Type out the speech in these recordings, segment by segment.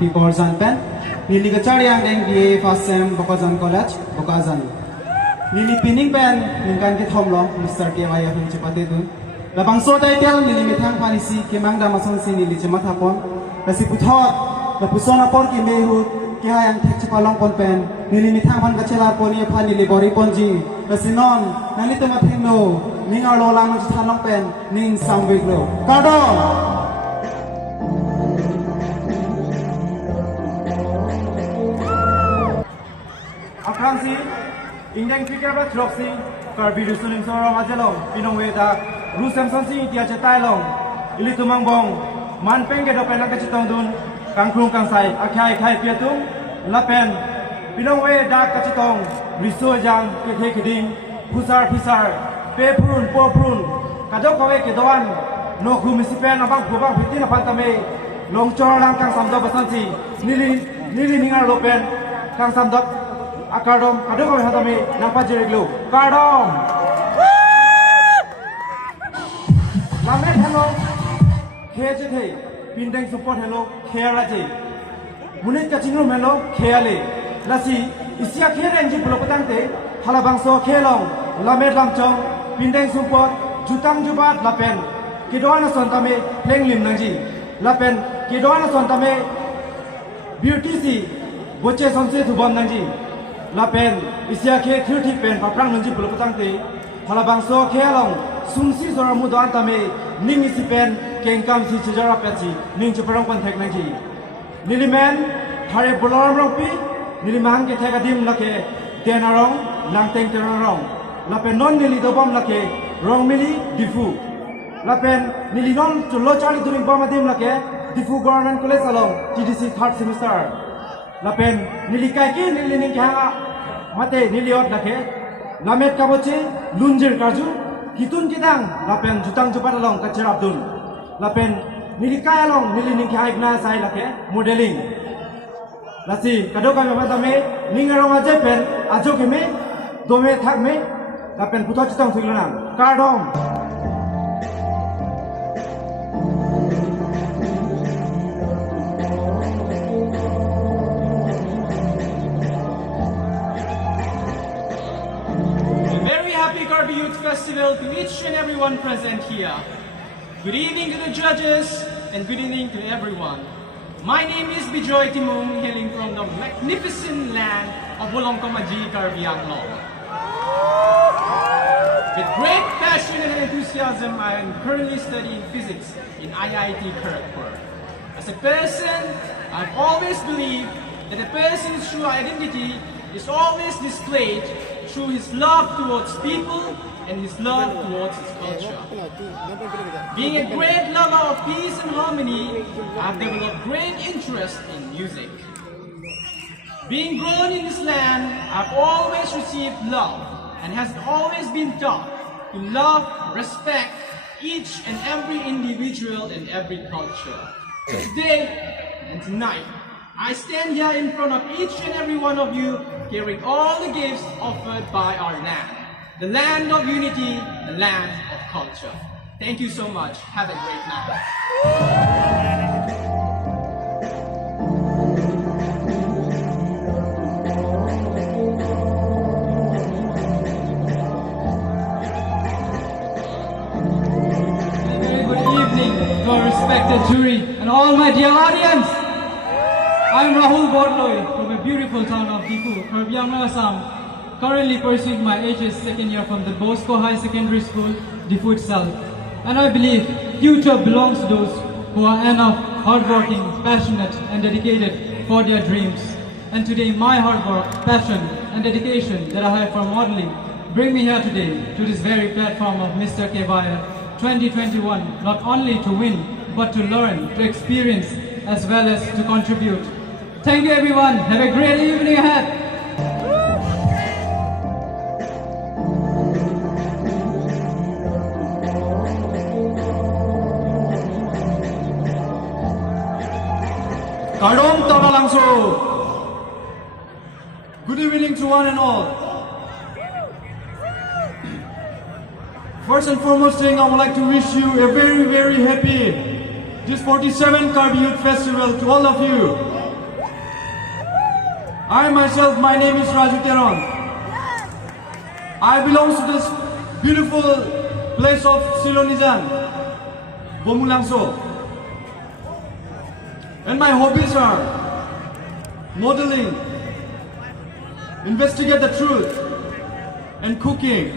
MP Borzan Pen, Nili Gachari ang NDA First Sem Bokazan College, Bokazan. Nili Pining Pen, Ningkan Kit Homlo, Mr. KYF ng Chipate dun. Labang so title, Nili Mitang Panisi, Kimang Damason si Nili Chimatapon, Kasi Puthot, Napusona Pon Kimehu, Kihayang Chipalong Pon Pen, Nili Mitang Pan Gachela Poni Pan Nili Bori Ponji, Kasi Non, Nalito Matino, Ning Arlo Lang Chitalong Pen, Ning Samwiglo. Kardon! Akransi, Indian cricket bat Roxy, Karbi Rusulim Sorong Ajalong, Pinong Weda, Rusam Sansi, Tiacha Tailong, Ilitumang Bong, Man Penge do Penaka Chitong Dun, Kangkrung Kangsai, Akai Kai Piatum, Lapen, Pinong Weda Kachitong, Risojang, Keke Keding, Pusar Pisar, Pepurun, Popurun, Kajokawe Kedoan, No Kumisipen, Abang Kubang Pitina Pantame, Long Chorolang Kang Samdo Basansi, Nili Ningar Lopen, Kang Samdo. Akardom, kadang kami hatami nampak jereglo. Kardom. Lamet hello, kece the, pindeng support hello, kera je. Munit kacingro hello, keale. Lasi, isya kera enji pulau petang te, halabangso kelong, lamet lamcong, pindeng support, jutang jubat lapen. Kidoana sontame, pleng lim nangji. Lapen, kidoana sontame, beauty si, boce sonse thubam nangji. Lapen, isya ke thirty pen, paprang nunji pulau petang te, halabang so kelong, sumsi sora mudo antame, ning isi pen, kengkam si cejara peci, ning ceperong kontek nangji. Nilimen, hare bolorong ropi, nilimang ke tegadim lake, denarong, langteng terorong. Lapen non nili dobam lake, rong mili difu. Lapen nili non culo cari turing bamadim lake, difu government college along, TDC third semester. Lapen nilikai ki nilining kaya mate niliot lake lamet kaboche lunjer karju hitun kidang lapen jutang jupat along kacir abdul lapen nilikai along nilining kaya igna sai lake modeling lasi kado kami matame ningarong aja pen ajo keme dome thak me lapen puto jutang thiglanang kardom. Karbi Youth Festival to each and everyone present here. Good evening to the judges and good evening to everyone. My name is Vijay hailing from the magnificent land of Wolongkomaji, Karbi Anglong. With great passion and enthusiasm, I am currently studying physics in IIT Kharagpur. As a person, I've always believed that a person's true identity is always displayed through his love towards people and his love towards his culture. Being a great lover of peace and harmony, I've developed great interest in music. Being grown in this land, I've always received love and has always been taught to love, respect each and every individual and every culture. So today and tonight, I stand here in front of each and every one of you carrying all the gifts offered by our land. The land of unity, the land of culture. Thank you so much. Have a great night. Very good evening to our respected jury and all my dear audience. I'm Rahul Bordloi from a beautiful town of Difu, Karbi Anglong, Assam, currently pursuing my HS second year from the Bosco High Secondary School, Difu itself. And I believe future belongs to those who are enough, hardworking, passionate and dedicated for their dreams. And today my hard work, passion and dedication that I have for modeling bring me here today to this very platform of Mr. KYF 2021, not only to win, but to learn, to experience, as well as to contribute. Thank you everyone. Have a great evening ahead. Kardom Tabalangso. Good evening to one and all. First and foremost thing, I would like to wish you a very happy this 47 Karbi Youth Festival to all of you. I myself, my name is Rajiv. I belong to this beautiful place of Silonizan, Bomulangso. And my hobbies are modeling, investigate the truth, and cooking.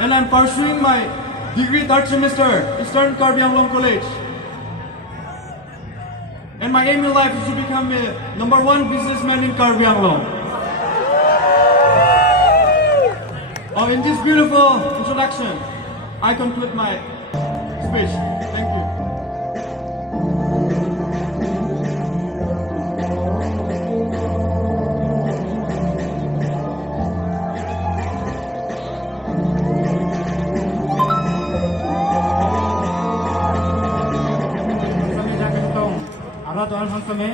And I'm pursuing my degree third semester, Eastern Karbi College. And my aim in life is to become a #1 businessman in Karbi Anglong. In this beautiful introduction, I conclude my speech. Thank you. Sama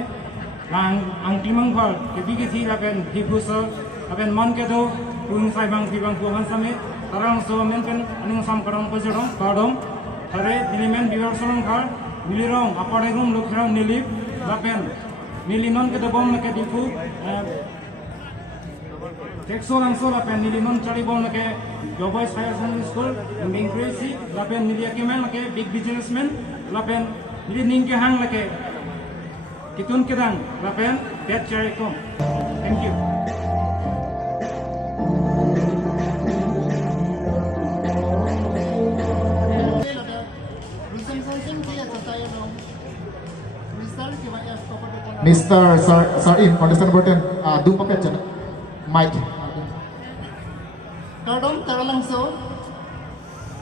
ang timang bal kebigi lapen dibuso lapen man kedo pun sai bang bang puan same tarang so men kan anung sam karang ko jerong kadom hare dilimen biwar solong khar nilirong apare room lokrang nilip lapen nilinon kedo bom ke dipu tekso lang so lapen nilinon chari bom ke Joboy Higher Secondary School in Crazy lapen nilia kemen ke big businessman lapen nilin ke hang lake Kitun kedang, lapen, bet cari kom. Thank you. Mr. Sir in contestant button, do paket jan, mic. Kardom taralangso,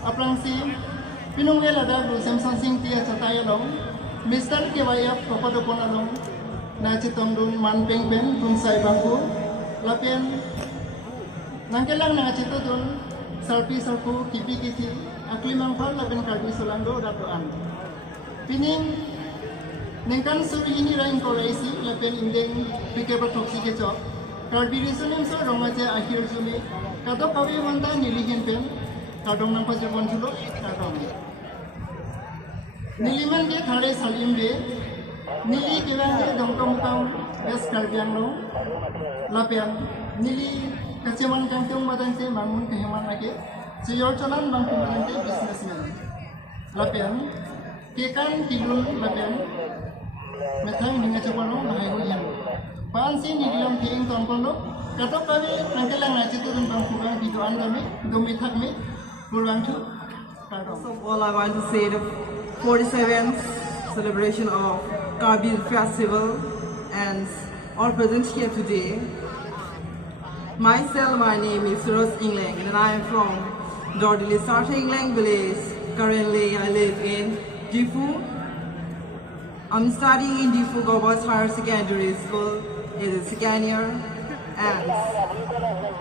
aprangsi, pinungwel ada rusem sansing tia cataya long. Mr. KYF kepada ponalong na citong dun man peng peng dun sai bangku lapian nangkelang na cito dun sarpi sarku kipi kisi aklimang phal lapian Karbi solando datuan pining nengkan suri ini rain koraisi lapian indeng pikir bertoksi kecok Karbi resunim so romaje akhir juli kato kawi manda nilihin pen kadong nang pajabon julo kadong Niliman ke thare salim de nili kilang de dongkong es Karbiang lo lapian nili kaceman kangtung badan se bangun keheman lagi siyor chalan bang kumalan de businessman lapian kekan tidul lapian methang ninga chapalo bahai ho yan pan si nilam thing tongkon lo katok kabe nangkelang na chitu dun bang kuga di doan dami domi thak me purwang chu First of all, I want to say the 47th celebration of Karbi Festival and all present here today. Myself, my name is Rose Inglang and I am from Dordili Sartre Inglang village. Currently, I live in Difu. I'm studying in Difu Girls Higher Secondary School. It is second year and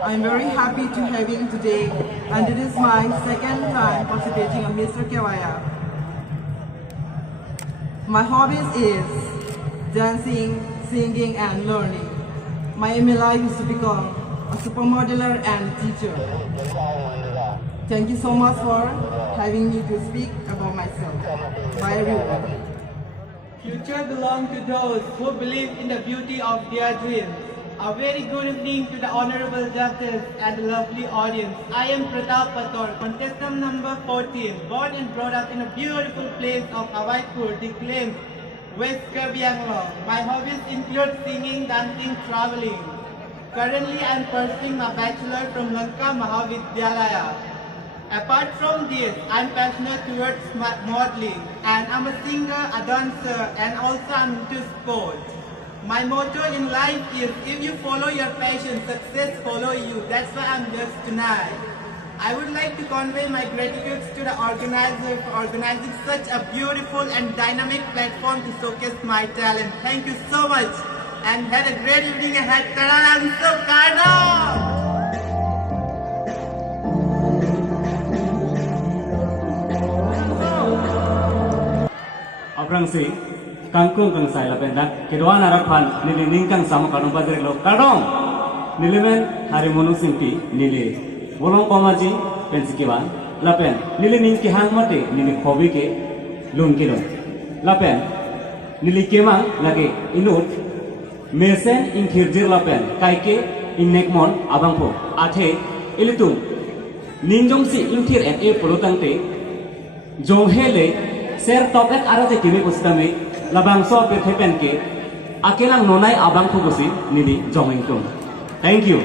I'm very happy to having today and it is my second time participating in Mr. KYF. My hobbies is dancing, singing and learning. My aim in life is to become a supermodeler and a teacher. Thank you so much for having me to speak about myself. Bye everyone. Future belongs to those who believe in the beauty of their dreams. A very good evening to the Honorable Justice and the lovely audience. I am Pratap, contestant number 14, born and brought up in a beautiful place of Hawaipur, declaimed West Karbi Anglong. My hobbies include singing, dancing, traveling. Currently, I am pursuing my bachelor from Lanka Mahavidyalaya. Apart from this, I am passionate towards modeling, and I am a singer, a dancer, and also I am into sports. My motto in life is, if you follow your passion, success follow you. That's why I'm just tonight. I would like to convey my gratitude to the organizer for organizing such a beautiful and dynamic platform to showcase my talent. Thank you so much and have a great evening ahead. Karang Sukano! Aprangsi kangkung kang sai la benda kedua narapan nili ningkang sama kadong bazar lo kadong nilimen hari monu simpi nili bolong komaji pensikiwan lapen nili ningki hang mate nili hobi ke lun kilo lapen nili kema lagi inut mesen ingkirjir lapen kaike innekmon abangpo athe ilitung ningjongsi ingkir et e polotangte jonghele ser topek arate kimi postame labang so perthepen ke akelang nonai abangpo gosi nili jongingtung. Thank you.